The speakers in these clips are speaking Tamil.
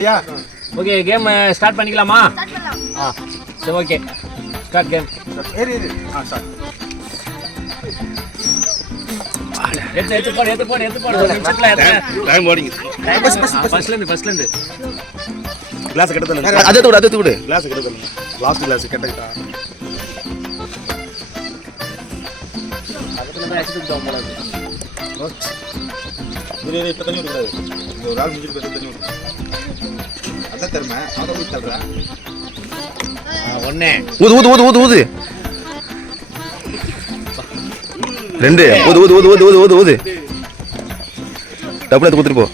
ஐயா ஓகே கேம் ஸ்டார்ட் பண்ணிக்கலாமா? ஆ சரி ஓகே ஸ்டார்ட் கேம் ஏறி ஏறி. ஆ சார் எடுத்து எடுத்து போடு எடுத்து போடு எடுத்து போடு. ஒரு நிமிஷத்துல எடுத்து டைம் ஓடிங்க ஃபர்ஸ்ட்ல இருந்து ஃபர்ஸ்ட்ல இருந்து கிளாஸ் கிட்ட தள்ளுங்க அதை விடு அதை விடு. கிளாஸ் கிட்ட தள்ளுங்க லாஸ்ட் கிளாஸ் கிட்ட அதுக்கு நம்ம அடிச்சுட்டு போக போல இருக்கு. இது இது இப்போ தண்ணி விடக்கூடாது இந்த ஒரு ஆள் செஞ்சு தண்ணி விடு அதான் தருமை அதை ஊற்றி ஆ, ஒண்ணு. ஊது ஊது ஊது ஊது ஊது. ரெண்டு. ஊது ஊது ஊது ஊது ஊது ஊது. ஊது டப்புல எடுத்து கொடுத்துட்டு போ.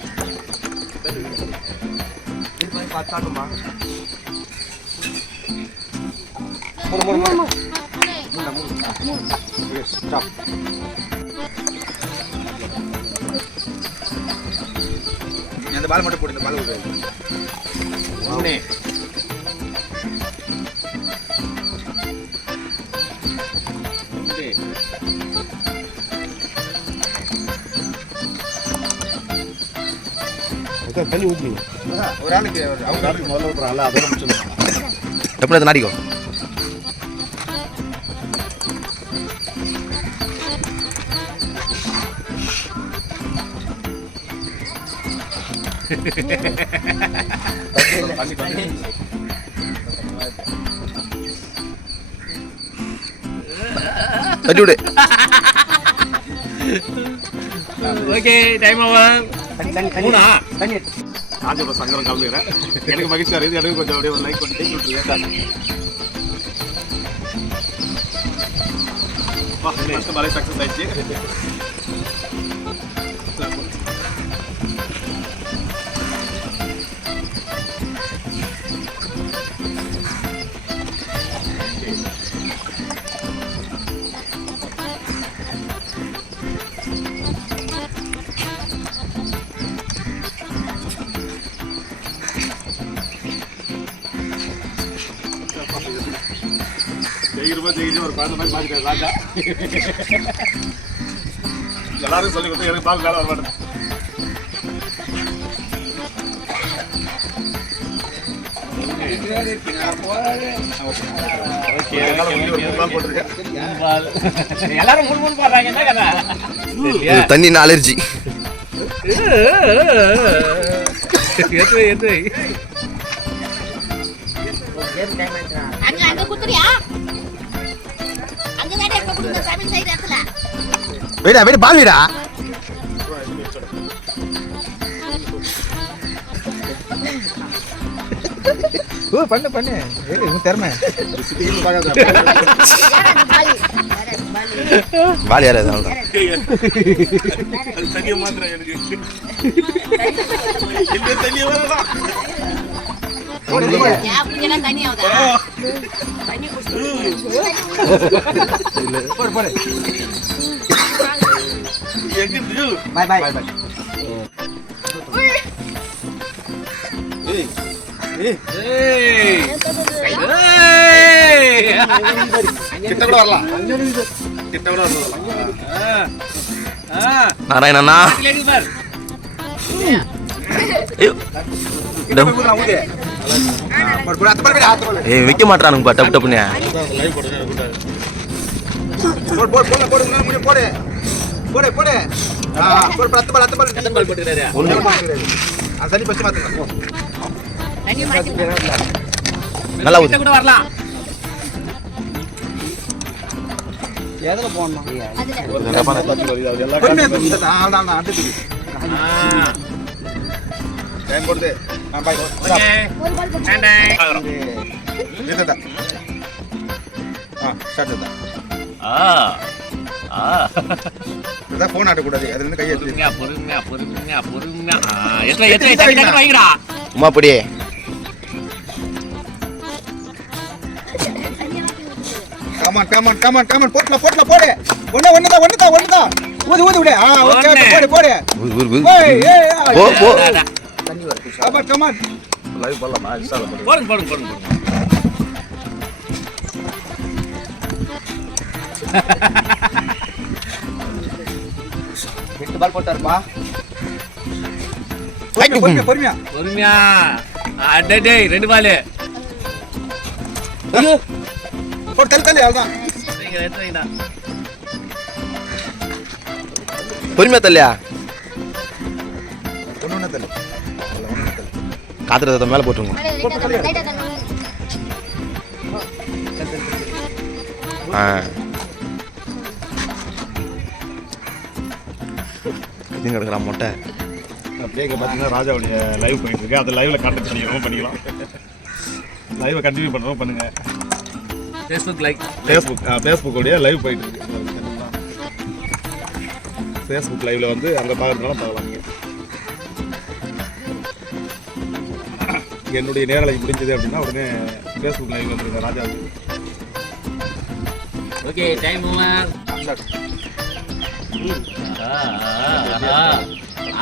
ஸ்டாப் நீ அந்த பால் மட்டும் போடு இந்த பால் விடு ஒண்ணு தண்ணி ஊற்றுங்க ஒரு ஆளுக்கு அவங்க முதல்ல ஊற்றுறாங்கல்ல அதோட முடிச்சிடலாம். டப்புல எடுத்து நாடிக்கோ தட்டி விடு ஓகே டைம் ஓவர் மூணா காஞ்சிபுர சங்கரம் கலந்துக்கிறேன் எனக்கு மகிழ்ச்சியா இருக்குது எனக்கு கொஞ்சம் அப்படியே ஒரு லைக் பண்ணி தேக்கி விட்டுருங்க ஃபர்ஸ்ட் மலை சக்ஸஸ் ஆயிடுச்சு ஜெயிக்கிறீங்க ஒரு குழந்தை மாதிரி மாறிட்டாரு ராஜா. எல்லாரும் சொல்லி கொடுத்து எனக்கு பால் வேலை வர மாட்டேன் ஓகே என்னால முடிஞ்ச வெயிடா வெயிட் பால் வீடா ஓ பண்ணு பண்ணு. ஏய் திறமை. பாலி யார் அந்த பாலி பால் யாராவது அவ்வளோதான் அது தண்ணியை மாத்திரம் எனக்கு இல்லை தண்ணியை வரலாம் ஏன் அப்படிங்கலாம் தண்ணி ஆகுதா தண்ணி போடு போடு எங்கிட்டு பாய் பாய் போடு போடு. பால் அத்த பால் அத்த பால் எத்தனை பால் போட்டுக்கிறாரு. ஒண்ணு அது தண்ணி பச்சை மாத்தி நல்லா கிட்ட கூட வரலாம். எதுல போடணும்? ஆ. அடுத்து ஆ. டைம் போடுது ஆ பாய் ஓகே ஒரு பால் போட்டு ஸ்டாண்ட் இதுதா ஆ ஸ்டார்ட் தான் ஆ ஆ இதான் ஃபோன் ஆட்டக்கூடாது அதுல இருந்து கையை பொறுமையா பொறுமையா பொறுமையா பொறுமையா எத்தனை எத்தனை டக்கு டக்கு வாங்கிடா உமா அப்படியே கமான் கமான் கமான் கமான் போட்ல போட்ல போடு ஒண்ணு ஊது ஊது விடு. ஆ ஓகே. போடு போடு. கமான் கமான் லைவ் பண்ணலாமா இன்ஸ்டால பால் போட்டாருப்பா. பொறுமையா பொறுமையா பொறுமையா. அடே டேய் ரெண்டு பால். போடு தள்ளி தள்ளி அவ்வளோதான் பொறுமையா தள்ளியா? ஒன்று ஒன்று தள்ளி. காத்துறத மேலே போட்டுருங்க. ஆ. இது கிடக்குறான் மொட்டை. அப்படியே இங்கே பார்த்தீங்கன்னா ராஜாவுடைய லைவ் போயிட்டு இருக்கு. அந்த லைவ்ல கான்டெக்ட் பண்ணிக்கிறோம் பண்ணிக்கலாம். லைவை கண்டினியூ பண்ணுறோம் பண்ணுங்க. ஃபேஸ்புக் லைக் ஃபேஸ்புக் ஃபேஸ்புக் உடைய லைவ் போயிட்டு இருக்கு. ஃபேஸ்புக் லைவ்ல வந்து அங்கே பார்க்கறதுனால பார்க்கலாம் நீங்கள் என்னுடைய நேரலை முடிஞ்சது அப்படின்னா உடனே ஃபேஸ்புக் லைவ் வந்துருங்க ராஜாவுக்கு. ஓகே டைம் ஓவர்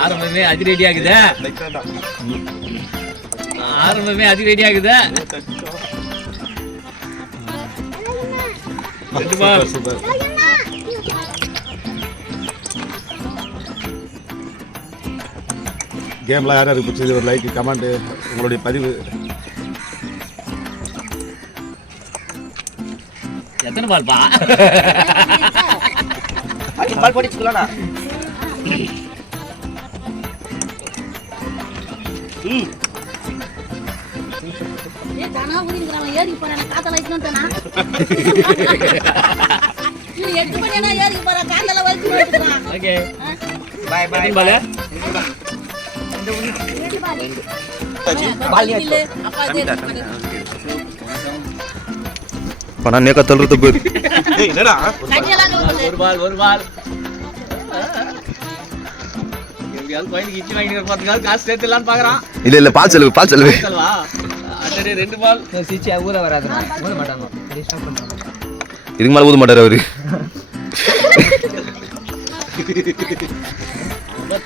ஆரம்பமே அதிரடி ஆகுதே? ஆரம்பமே அதிரடி ஆகுதே? சூப்பர் கேம்லாம் யார் யாருக்கு பிடிச்சது? ஒரு லைக் கமெண்ட் உங்களுடைய பதிவு. எத்தனை பால் தானா ஊதிங்கிறான் ஏறி போறேன் காத்தல வைக்கணும்ட்டானா நீ எட்டு மணி ஏறி போற காத்தல வைக்கணும் ஓகே. பாய் எத்தனை பால்? அப்பா இது இப்போ நான் நேக்கா தள்ளுறது போயிரு. கட்டியெல்லாம் ஊத்துது. ஒரு பால் ஒரு பால். எப்படியாவது கோயிலுக்கு காசு சேர்த்துலான்னு பார்க்குறான் இல்லை இல்லை பால் செலவு பால் செலவு. சொல்வா? அடடே ரெண்டு பால். இதுக்கு மேலே ஊத மாட்டார் அவரு.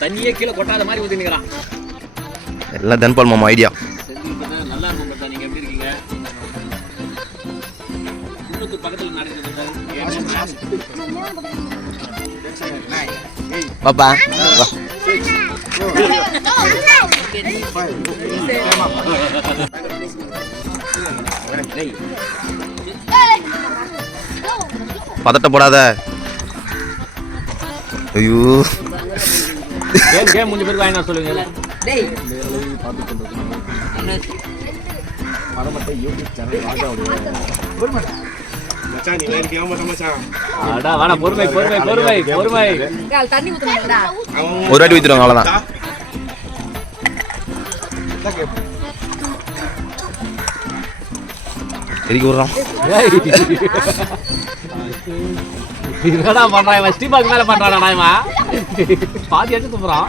தண்ணியே கீழே கொட்டாத மாதிரி ஊற்றினுக்கிறான் எல்லாம் தன்பால் மாமா ஐடியா செந்தில் பார்த்தா நல்லா இருக்கும் பார்த்தா நீங்கள் எப்படி இருக்கீங்க? குன்னத்தூர் பக்கத்தில் நடக்குது பாப்பா வா. பதட்டப்படாத ஐயோ. கேம் கேம் முடிஞ்ச பேருக்கு வாங்கினா சொல்லுங்க. மச்சான் அடா வாடா பொறுமை பொறுமை பொறுமை பொறுமை. ஒரு வாட்டி ஊற்றிடுவாங்க அவ்வளோதான் எதுக்கு விட்றான் என்னடா பண்றான் இவன் ஸ்டீபாக் மேல பண்றானா இவன் பாதி எடுத்து துப்புறான்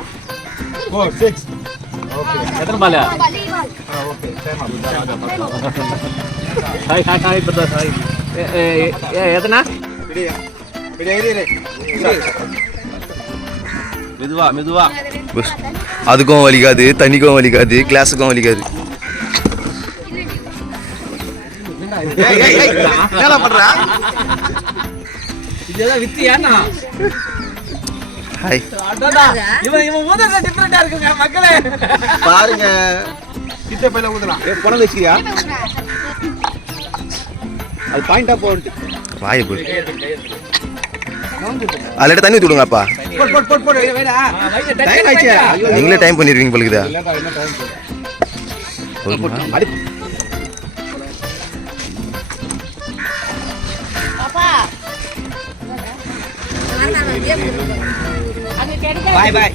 ஓ சிக்ஸ் எத்தனை ball hi hi hi brother hi எத்தனை மெதுவா மெதுவா. பஸ். அதுக்கும் வலிக்காது தண்ணிக்கும் வலிக்காது கிளாஸுக்கும் வலிக்காது. இதெல்லாம் வித்து ஏன்னா ஹாய் அடடா இவன் இவன் ஊதுறது டிஃபரெண்டா இருக்குங்க மக்களே. பாருங்க. கிட்ட பையில ஊதலாம். வச்சுக்கியா அது பாயிண்டா போட்டு வாயை போய் அதில் தண்ணி ஊற்றி விடுங்கப்பா. நீங்களே டைம் பண்ணிடுவீங்க பழுக்குதா பாய் பாய்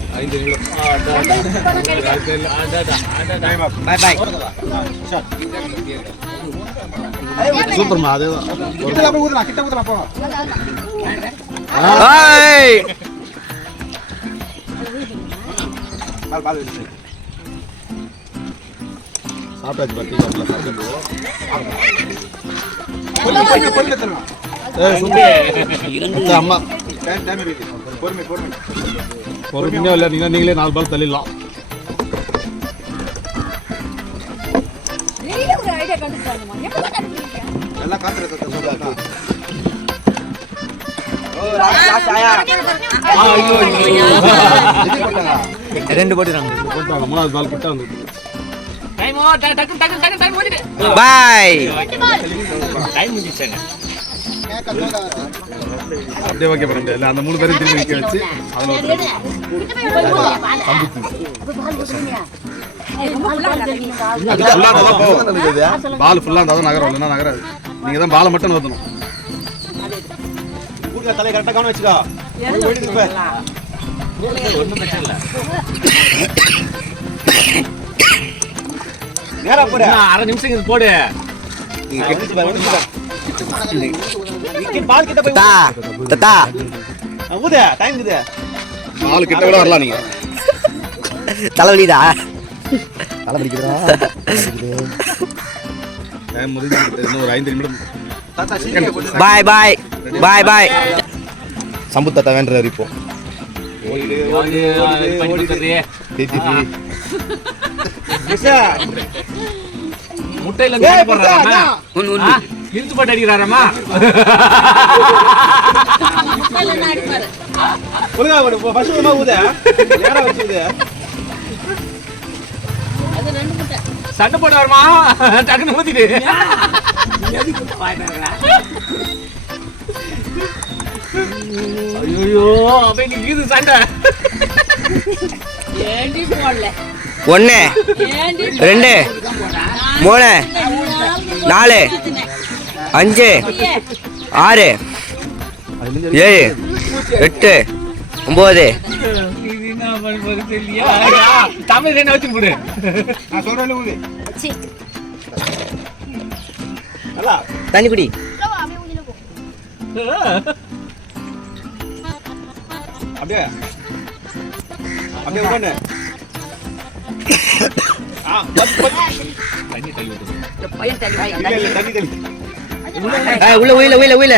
பாய் பாய் சூப்பர்மா அது கிட்ட போ. பால் பால் சாப்பிட்டாச்சு பார்த்தீங்களா அம்மா டைம் டைம் இருக்கு பொறுமை பொறுமை பொறுமையாக விளையாடுனீங்கன்னா நீங்களே நாலு பால் தள்ளிடலாம் எல்லாம் சொல்லுடா ரெண்டு போட்டு மூணாவது பால் கிட்ட வந்து பாய் அப்படியே ஓகே பண்ண முடியாது அந்த மூணு பேரும் திரும்பி நிக்க வச்சு அதுல பால் ஃபுல்லா இருந்தாலும் தான் நகரம் இல்லைன்னா நகராது. நீங்க தான் பாலை மட்டும் நகர்த்தணும் ஊர்ல தலை கரெக்டா கவனம் வச்சுக்கோ. ஒன்றும் பிரச்சனை இல்லை. நேரா போடு. அரை நிமிஷம் போடு. பால் கிட்ட போய் தத்தா ஊது. டைம் இது பால் கிட்ட கூட வரலாம் நீங்க. தலைவலிதா டைம் முடிஞ்சு இன்னும் ஒரு ஐந்து நிமிடம். பாய் பாய். பாய் பாய். சம்பு தாத்தா வேண்டார் இப்போ முட்டையில இழுத்து போட்டு அடிக்கிறாராமா அடிப்பாரு ஒழுங்கா ஓடு ஃபர்ஸ்ட் ஒழுங்கா ஊது. நேரா வச்சு ஊது? அது ரெண்டு முட்டை சண்டை போட்டு வருமா டக்குன்னு ஊத்திட்டு ஐயோ அப்ப இன்னைக்கு இது சண்டை ஏண்டி போடல ஒன்று ரெண்டு மூணு நாலு அஞ்சு ஆறு ஏழு எட்டு ஒம்பது. தமிழ் என்ன வச்சு போடு? நான் சொல்றேன் தண்ணி குடி அப்படியே அப்படியே உட்காந்து உள்ள உயில உயில உயில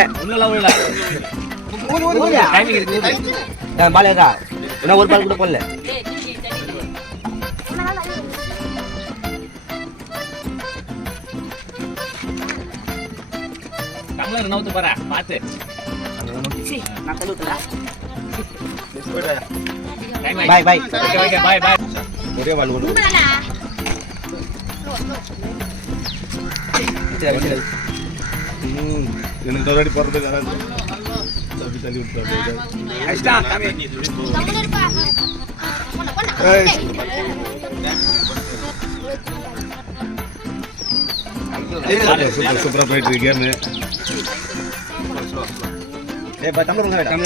இன்னும் ஒரு பால் கூட போடல தமிழர் நவுத்து பாரு பார்த்து நான் time bye bye okay okay bye bye ஒரே வாழ் ஒன்று ம், எனக்கு ஒரு தள்ளி விட்டு போயிட்டு இருக்கு கேமு ஏய் பா தமிழ் உங்க வேண்டாம்.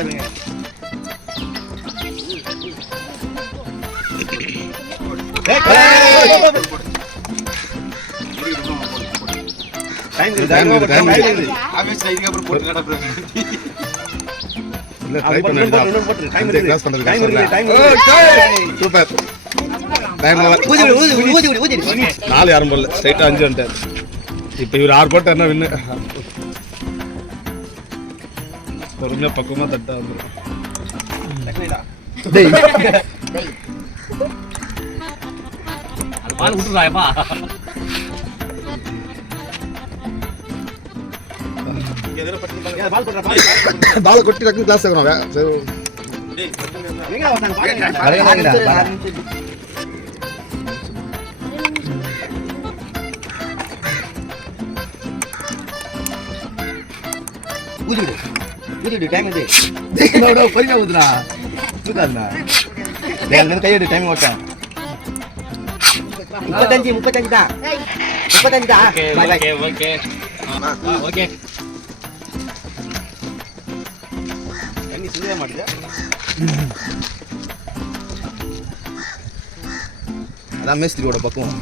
time சூப்பர் நாலு யாரும் போடல. ஸ்ட்ரைட்டா அஞ்சு வந்துட்டார். இப்போ இவர் ஆறு போட்டாருன்னா வின்னு. பொறுமையா பக்குவமா தட்டா வந்துடும் பால் விட்டுறாயப்பா பால் போடுற பால் பால் கொட்டி டக்கு கிளாஸ் சரி. எங்க வந்தாங்க பாருங்க ஊதி விடு ஊதி விடு டைம் இது பொறுமையா ஊத்துடா. தூக்காதுடா. டேய் கையெடு டைம் ஓட்டா முப்பத்தஞ்சு முப்பத்தஞ்சு தான். முப்பத்தஞ்சு தான். Okay okay okay. தண்ணி சிந்தவே மாட்டேது அதான் மேஸ்திரியோட பக்குவம்.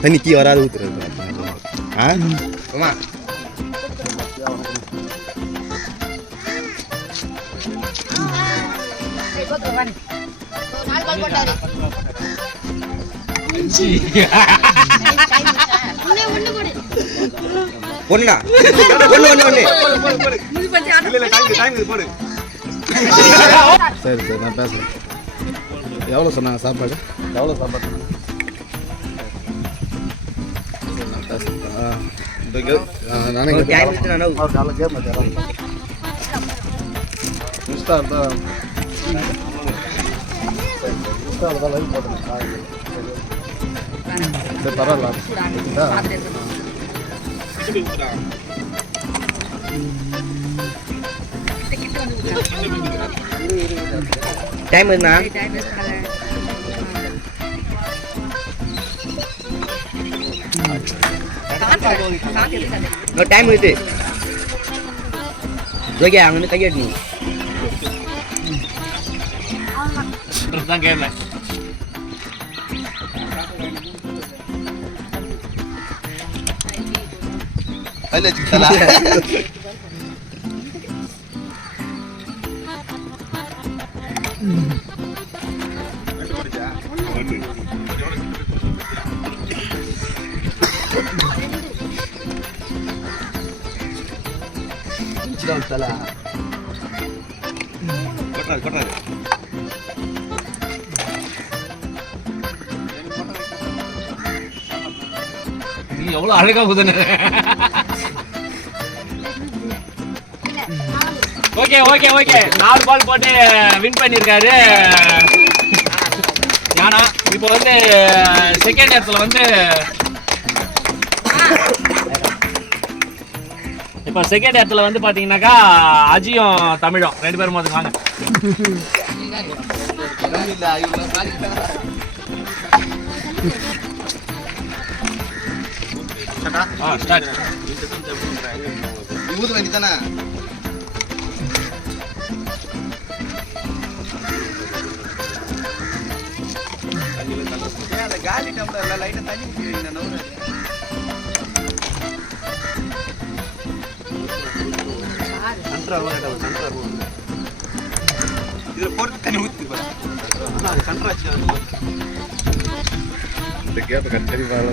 தண்ணி கீ வராது ஊத்துறது ஆ அம்மா நாலு பால் போட்டாரு ஒண்ணே ஒண்ணு போடு ஒண்ணு ஒண்ணு ஒண்ணு இல்ல இல்ல டைம் டைம் போடு சரி சரி நான் பேசுறேன் எவ்வளோ சொன்னாங்க சாப்பாடு எவ்வளோ சாப்பாடு நான் பேசுறேன். ஆ, நானே இன்ஸ்டா தான் இன்ஸ்டாவில் தான் லைவ் போட்டேன் சரி பரவாயில்ல டைம் இன்னொரு டைம் இருக்கு ஓகே அங்க வந்து கையெட்டணும் தான் கேம கையில் வச்சுக்கிட்டா கொட்டாது கொட்டாது நீ எவ்வளோ அழகா புதன ஓகே ஓகே ஓகே. நாலு பால் போட்டு வின் பண்ணியிருக்காரு ஞானா இப்போ வந்து செகண்ட் இடத்துல வந்து இப்போ செகண்ட் இடத்துல வந்து பாத்தீங்கன்னாக்கா அஜியும் தமிழும் ரெண்டு பேரும் மோதுங்க வாங்க. ஆ ஸ்டார்ட் அந்த காலி டம்ளர்ல லைட்டா தண்ணி ஊத்தி நவுறு இதுல போட்டு தண்ணி ஊத்தி கண்ட்ராச்சு இந்த கேட்ட கட்டடி வேலை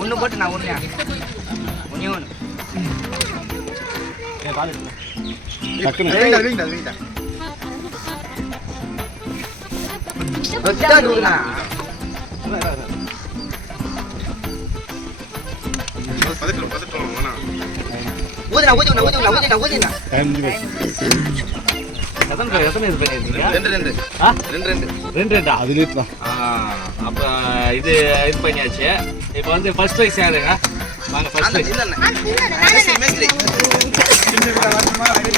ஒண்ணு ஒண்ணே ஒண்ணு. வீங்கடா வீங்கடா வீங்கடா வச்சுட்டா தூக்குண்ணா. பதட்டம் பதட்டம் வேணாம் எத்தனை எத்தனை இது பண்ணியிருக்கீங்க ரெண்டு ரெண்டு. ஆ? ரெண்டு ரெண்டு. ரெண்டு ரெண்டா? அதுலேயே தான் ஆ, அப்ப இது இது பண்ணியாச்சு. இப்போ வந்து ஃபர்ஸ்ட் ப்ரைஸ் யாருங்க? வாங்க ஃபர்ஸ்ட் ப்ரைஸ் மேஸ்திரி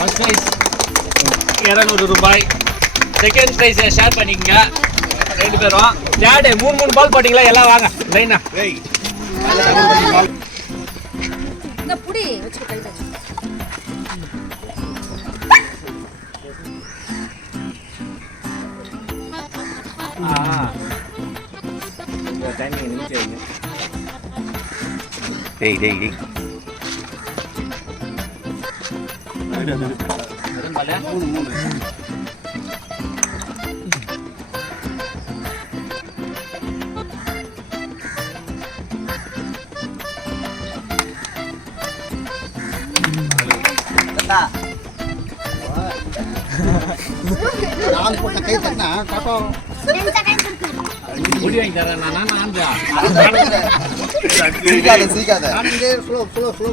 ஃபர்ஸ்ட் ப்ரைஸ் இரநூறு ரூபாய். செகண்ட் ப்ரைஸை ஷேர் பண்ணிக்கங்க. ரெண்டு பேரும். தேர்டு மூணு மூணு பால் போட்டிங்களா? எல்லாம் வாங்க. லைனா இந்த புடி வச்சுக்க கையில வச்சுக்க. டைமிங் நிமிஷம் டேய் டேய் டேய் நாலு போட்ட சீக்காத ஸ்லோ ஸ்லோ ஸ்லோ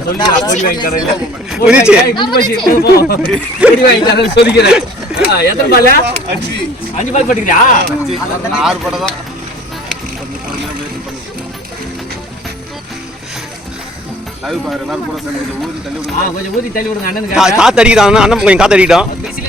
சொல்லிக்கிறேன் முடி வாங்கி தரேன் முடிச்சு. ஏய், முடிஞ்சு போச்சு. போ, போ. முடி வாங்கி தரேன் சொல்லிக்கிறேன் ஆ, எத்தனை பால் அஞ்சு பால் போட்டுக்கிறியா ஆறு படம் தான் லைவ் பாரு எல்லாரும் கூட சேர்ந்து ஊதி தள்ளி விடுங்க ஆ கொஞ்சம் ஊதி தள்ளி விடுங்க அண்ணனுக்கு காத்து அடிக்கிறான் அண்ணன் கொஞ்சம் காத்து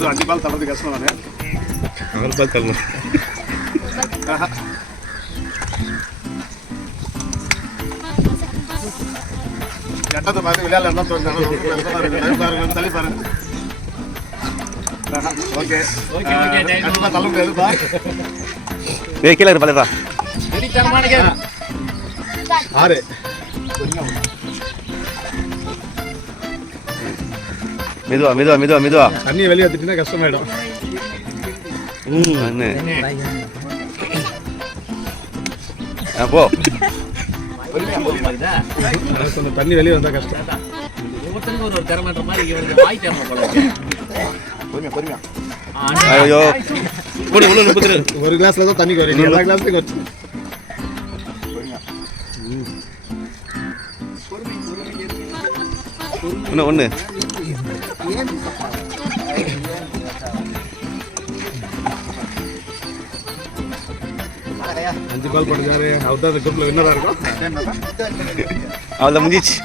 அது அஞ்சு பால் தள்ளுறது கஷ்டம் தானே? ஆறு பால் தரணும். எட்டத்தை பார்த்து விளையாடல என்ன தோணுது தள்ளி பாருங்க ஓகே. ஓகே ஓகே டைம் கண்டிப்பா தள்ள முடியாதுப்பா ஏய் கீழே இரு பல்லடா வெறித்தனமான கேம் ஆறு. மெதுவா மெதுவா மெதுவா மெதுவா. தண்ணியை வெளியே எடுத்துட்டீங்கன்னா கஷ்டமாயிடும். போ. தண்ணி வெளியே வந்தா கஷ்டம். ஐயோ. ஒரு கிளாஸ்ல தான் தண்ணி குறையும் எல்லா கிளாஸ்லயும் வச்சு ஒன்று ஒன்று அஞ்சு பால் போட்டுக்காரு அவர் தான் அந்த குரூப்ல வின்னரா இருக்கும். அவள் முடிஞ்சிச்சு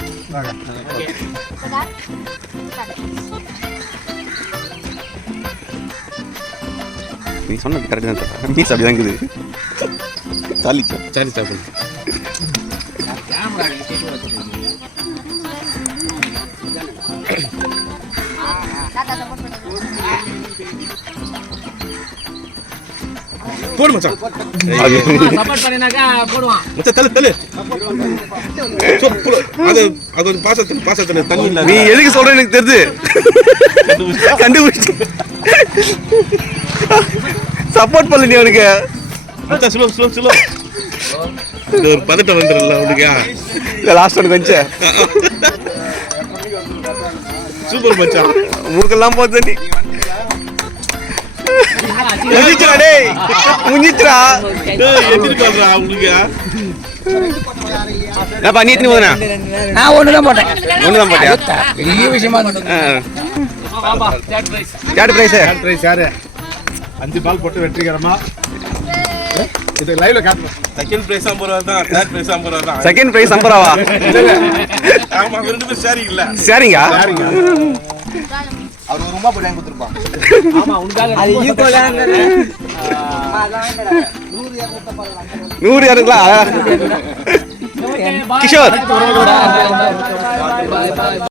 நீ சொன்னது கரெக்ட் தான். மீஸ் அப்படி தான் இருக்குது. சாலிச்சா சாலி போடு மச்சான். சப்போர்ட் பண்ணினாக்கா போடுவான். மச்சான் தள்ளு தள்ளு. சொப்புல அது அது ஒரு பாசத்துல பாசத்துல தண்ணி இல்ல. நீ எதுக்கு சொல்ற எனக்கு தெரியுது கண்டுபிடிச்சு. சப்போர்ட் பண்ணல நீ அவனுக்கு. மச்சான் ஸ்லோ ஸ்லோ ஸ்லோ இது ஒரு பதட்டம் வந்துடல அவனுக்கு. இல்ல லாஸ்ட் ஒன்று கொஞ்சம் சூப்பர் மச்சான். மூக்கெல்லாம் போகுது தண்ணி முடிச்சிரா டேய். உங்களுக்கு ஏப்பா நீ எத்தனை போதுனா நான் ஒன்று தான் போட்டேன். ஒன்று தான் போட்டியா? பெரிய விஷயமா தேர்ட் பிரைஸ் தேர்ட் பிரைஸ் யாரு? அஞ்சு பால் போட்டு வெற்றிகரமா. இது லைவ்ல காட்டுறோம். செகண்ட் பிரைஸ் ஐம்பது தான் தேர்ட் பிரைஸ் ஐம்பது ரூபா தான். செகண்ட் பிரைஸ் ஐம்பதாவா ஆமா ரெண்டு பேரும் ஷேரிங் இல்ல சரிங்க அவர் ஒரு ரூபா போட்டு வாங்கி கொடுத்துருப்பான் நூறு யாருங்களா கிஷோர்.